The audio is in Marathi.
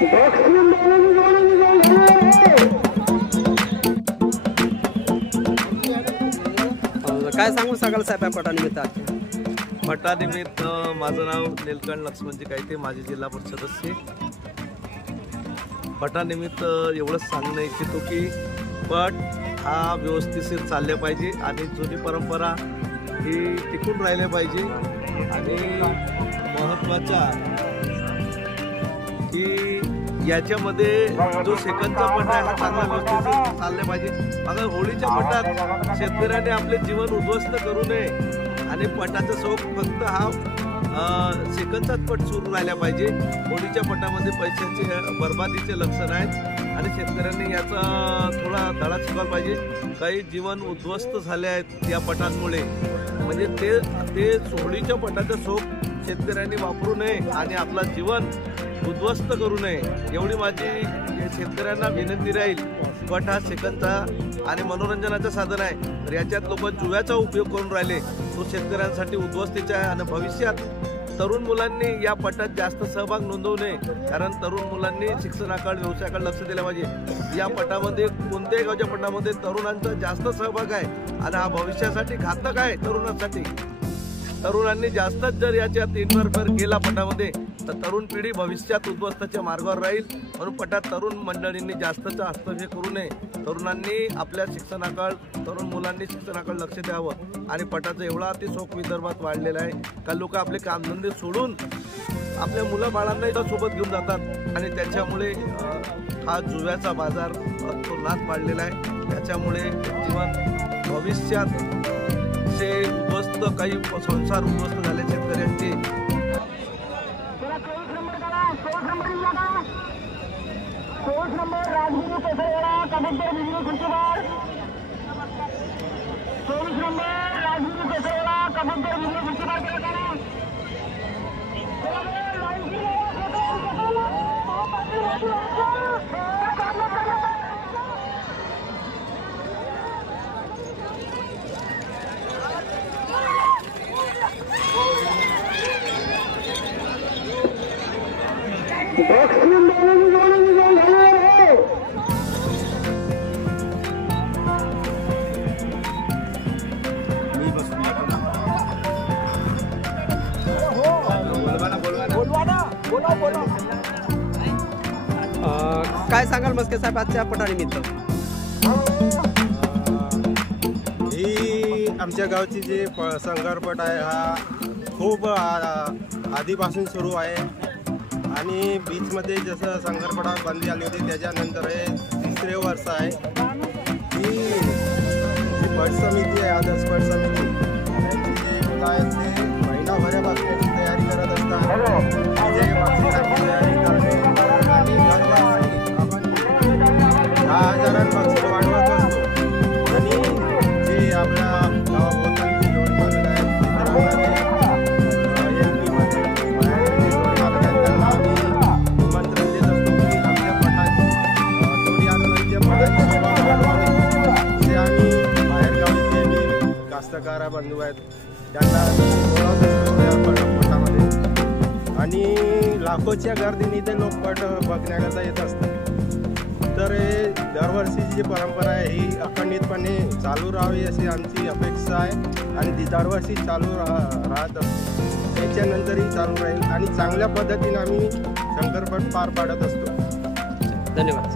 काय सांगू सकाळ साहेब या पटानिमित्त? पटानिमित्त माझं नाव नीलकंठ लक्ष्मणजी कायते, माजी जिल्हा परिषद सदस्य. पटानिमित्त एवढंच सांगणं इच्छितो की पट हा व्यवस्थित चालले पाहिजे आणि जुनी परंपरा ही टिकून राहिले पाहिजे. आणि महत्त्वाचा की याच्यामध्ये जो सेकंदचा पट आहे हा चांगला व्यवस्थित चालले पाहिजे. अगर होळीच्या पटात शेतकऱ्याने आपले जीवन उद्ध्वस्त करू नये आणि पटाचा शौक फक्त हा सेकंदचाच पट सुरू राहिला पाहिजे. होळीच्या पटामध्ये पैशाचे बर्बादीचे लक्षण आहेत आणि शेतकऱ्यांनी याचा थोडा धडा शिकवला पाहिजे. काही जीवन उद्ध्वस्त झाले आहेत या पटांमुळे, म्हणजे ते होळीच्या पटाचा शौक शेतकऱ्यांनी वापरू नये आणि आपला जीवन उद्ध्वस्त करू नये एवढी माझी शेतकऱ्यांना विनंती राहील. पट हा सेकंदचा आणि मनोरंजनाचं साधन आहे, तर याच्यात लोक जुव्याचा उपयोग करून राहिले, तो शेतकऱ्यांसाठी उद्ध्वस्तीचा आहे. आणि भविष्यात तरुण मुलांनी या पटात जास्त सहभाग नोंदवू नये, कारण तरुण मुलांनी शिक्षणाकडे व्यवसायाकडे लक्ष दिलं पाहिजे. या पटामध्ये कोणत्याही गावच्या पटामध्ये तरुणांचा जास्त सहभाग आहे आणि हा भविष्यासाठी घातक आहे तरुणांसाठी. तरुणांनी जास्तच जर याच्यात इन्व्हॉल्व केला पटामध्ये तर तरुण पिढी भविष्यात उद्ध्वस्ताच्या मार्गावर राहील. म्हणून पटात तरुण मंडळींनी जास्तचा हस्तक्षेप करू नये. तरुणांनी आपल्या शिक्षणाकडे, तरुण मुलांनी शिक्षणाकडे लक्ष द्यावं. आणि पटाचा एवढा अति शौक विदर्भात वाढलेला आहे का लोक आपले कामधंदे सोडून आपल्या मुलं बाळांनाही सोबत घेऊन जातात आणि त्याच्यामुळे हा जुव्याचा बाजार तो नाच पाडलेला आहे. त्याच्यामुळे जीवन भविष्यात से उद्ध्वस्त, काही संसार उद्ध्वस्त झाले शेतकऱ्यांचे. 23 नंबर राजगुरु पेसरवाडा कबूतर बिजली खुर्शीबार. 24 नंबर राजगुरु पेसरवाडा कबूतर बिजली खुर्शीबार के लगाना. काय सांगाल मस्के साहेब आजच्या पटानिमित्त? ही आमच्या गावची जे संगरपट आहे हा खूप आधीपासून सुरू आहे आणि बीचमध्ये जसं संगरपटावर बंदी आली होती त्याच्यानंतर हे 3रे वर्ष आहे. ही जी पट समिती आहे, आदर्श पट समिती, त्यांची जे मुलं आहेत ते महिनाभरापासून याची तयारी करत असतात. बक्षिसाची तयारी करणे आणि घरवासी आपण 10,000 बक्षीस वाढवत असतो. आणि जे आपल्या गावाभोवतालची जोडी मालक आहेत मित्रांना ते MP-मध्ये बाहेरचे जोडी मालक आहेत त्यांना आम्ही निमंत्रण देत असतो की आपल्या पटाची जोडी आनंदाच्या पटाची शोभा वाढवावी. जे आम्ही बाहेरगावीचे बी कास्तकार बंधू आहेत त्यांना बोलावत असतो या पटामध्ये. आणि लाखोच्या गर्दीने ते लोक पट बघण्याकरता येत असतात. तर दरवर्षीची जी परंपरा आहे ही अखंडितपणे चालू राहावी अशी आमची अपेक्षा आहे आणि ती दरवर्षी चालू राहत असते. त्याच्यानंतरही चालू राहील आणि चांगल्या पद्धतीने आम्ही शंकरपट पार पाडत असतो. धन्यवाद.